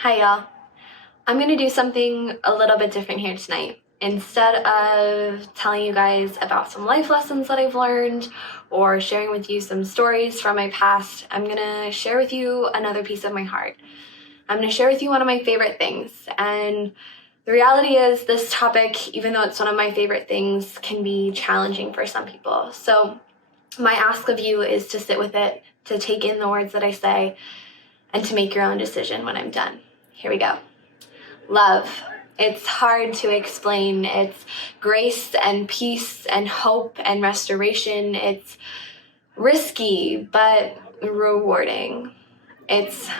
Hi, y'all. I'm going to do something a little bit different here tonight. Instead of telling you guys about some life lessons that I've learned or sharing with you some stories from my past, I'm going to share with you another piece of my heart. I'm going to share with you one of my favorite things. And the reality is, this topic, even though it's one of my favorite things, can be challenging for some people. So, my ask of you is to sit with it, to take in the words that I say, and to make your own decision when I'm done. Here we go. Love. It's hard to explain. It's grace and peace and hope and restoration. It's risky, but rewarding. It's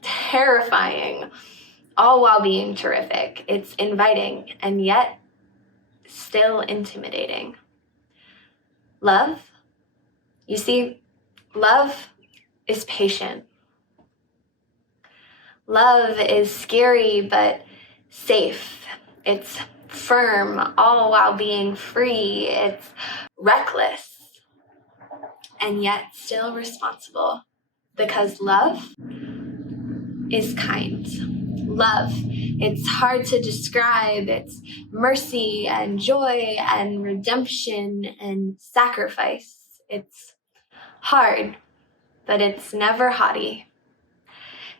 terrifying, all while being terrific. It's inviting and yet still intimidating. Love? You see, love is patient. Love is scary, but safe. It's firm, all while being free. It's reckless, and yet still responsible. Because love is kind. Love, it's hard to describe. It's mercy and joy and redemption and sacrifice. It's hard, but it's never haughty.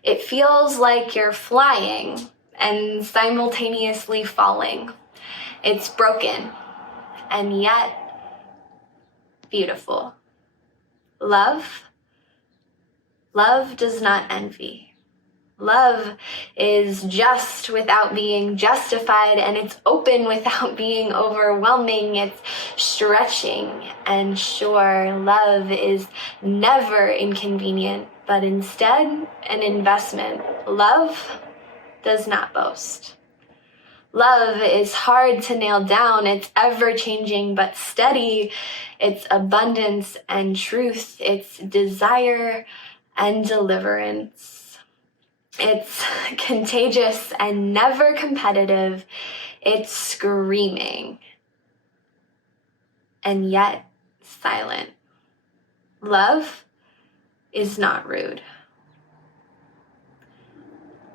It feels like you're flying and simultaneously falling. It's broken and yet beautiful. Love does not envy. Love is just without being justified, and it's open without being overwhelming. It's stretching and sure. Love is never inconvenient, but instead an investment. Love does not boast. Love is hard to nail down. It's ever-changing but steady. It's abundance and truth. It's desire and deliverance. It's contagious and never competitive. It's screaming and yet silent. Love is not rude.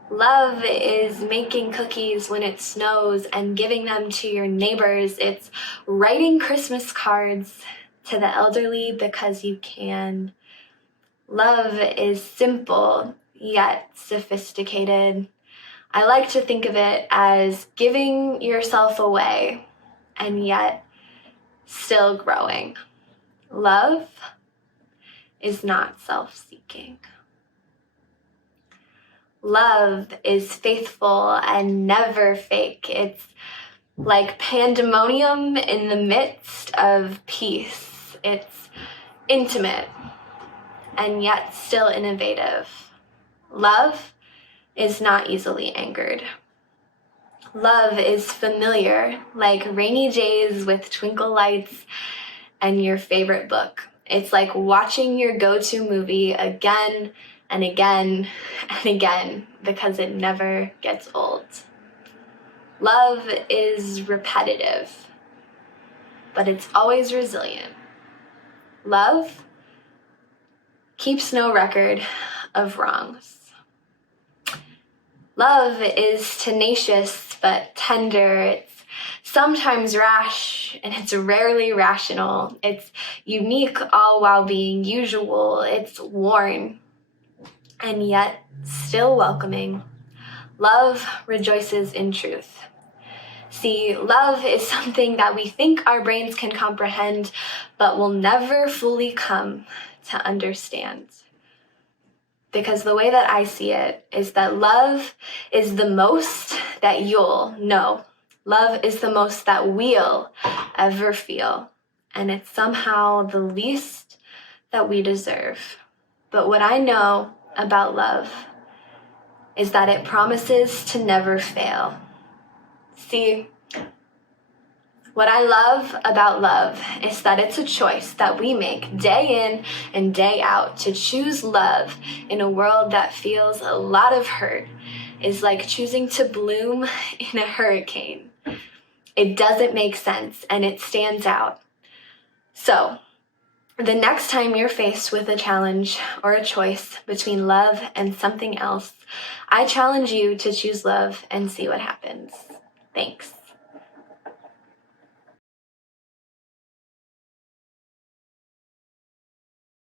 Love is making cookies when it snows and giving them to your neighbors. It's writing Christmas cards to the elderly because you can. Love is simple yet sophisticated. I like to think of it as giving yourself away and yet still growing. Love is not self-seeking. Love is faithful and never fake. It's like pandemonium in the midst of peace. It's intimate and yet still innovative. Love is not easily angered. Love is familiar, like rainy days with twinkle lights and your favorite book. It's like watching your go-to movie again and again and again because it never gets old. Love is repetitive, but it's always resilient. Love keeps no record of wrongs. Love is tenacious but tender. It's sometimes rash and it's rarely rational. It's unique all while being usual. It's worn and yet still welcoming. Love rejoices in truth. See, love is something that we think our brains can comprehend, but will never fully come to understand. Because the way that I see it is that love is the most that you'll know. Love is the most that we'll ever feel. And it's somehow the least that we deserve. But what I know about love is that it promises to never fail. See, what I love about love is that it's a choice that we make day in and day out. To choose love in a world that feels a lot of hurt is like choosing to bloom in a hurricane. It doesn't make sense and it stands out. So, The next time you're faced with a challenge or a choice between love and something else, I challenge you to choose love and see what happens. Thanks.